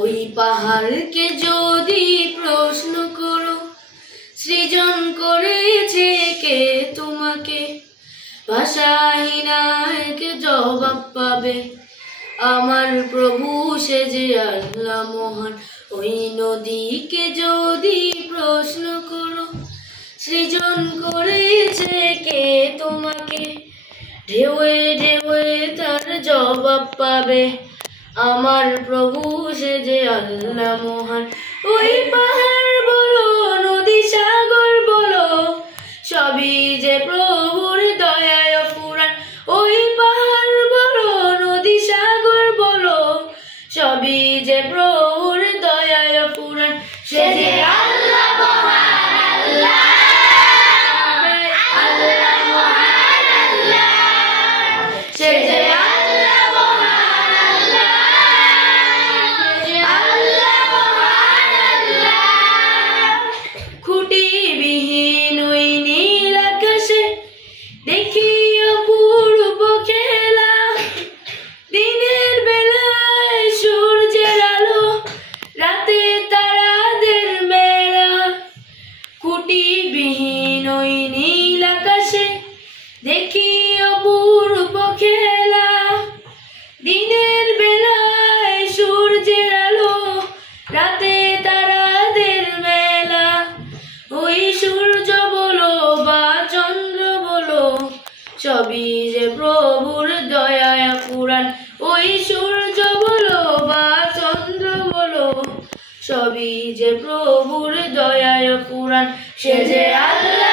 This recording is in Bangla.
ওই পাহাড়কে যদি প্রশ্ন করো, সৃজন করেছে কে তোমাকে, ভাষাহীন এক জবাব পাবে, আমার প্রভু সে যে আল্লাহ মহান। ওই নদীকে যদি প্রশ্ন করো, সৃজন করেছে কে তোমাকে, ঢেউয়ে ঢেউয়ে তার জবাব পাবে, আমার প্রভু সে যে আল্লাহ মহান। ওই পাহাড় বলো, নদী সাগর বলো, সবই যে প্রভুর দয়ায় ফুরান। ওই পাহাড় বলো, নদী সাগর বলো, সবই যে প্রভুর দয়ায় ফুরান। সে যে আল্লাহ মহান, আল্লাহ আল্লাহ মহান আল্লাহ, সে যে আল্লাহ মহান আল্লাহ, আল্লাহ মহান আল্লাহ। খুঁটিবিহীন ওই নীল আকাশে দেখি অপূর্ব খেলা, দিনের বেলায় সূর্যের আলো, রাতে তারাদের মেলা। খুঁটিবিহীন ওই নীল আকাশে দেখি অপূর্ব খেলা, দিনের বেলায় সূর্যের আলো, রাতে তারাদের মেলা। ওই সূর্য বলো বা চন্দ্র বলো, সবই যে প্রভুর দয়ায় পুরাণ। ওই সূর্য বলো বা চন্দ্র বলো, সবই যে প্রভুর দয়ায় পুরাণ। সে যে আল্লাহ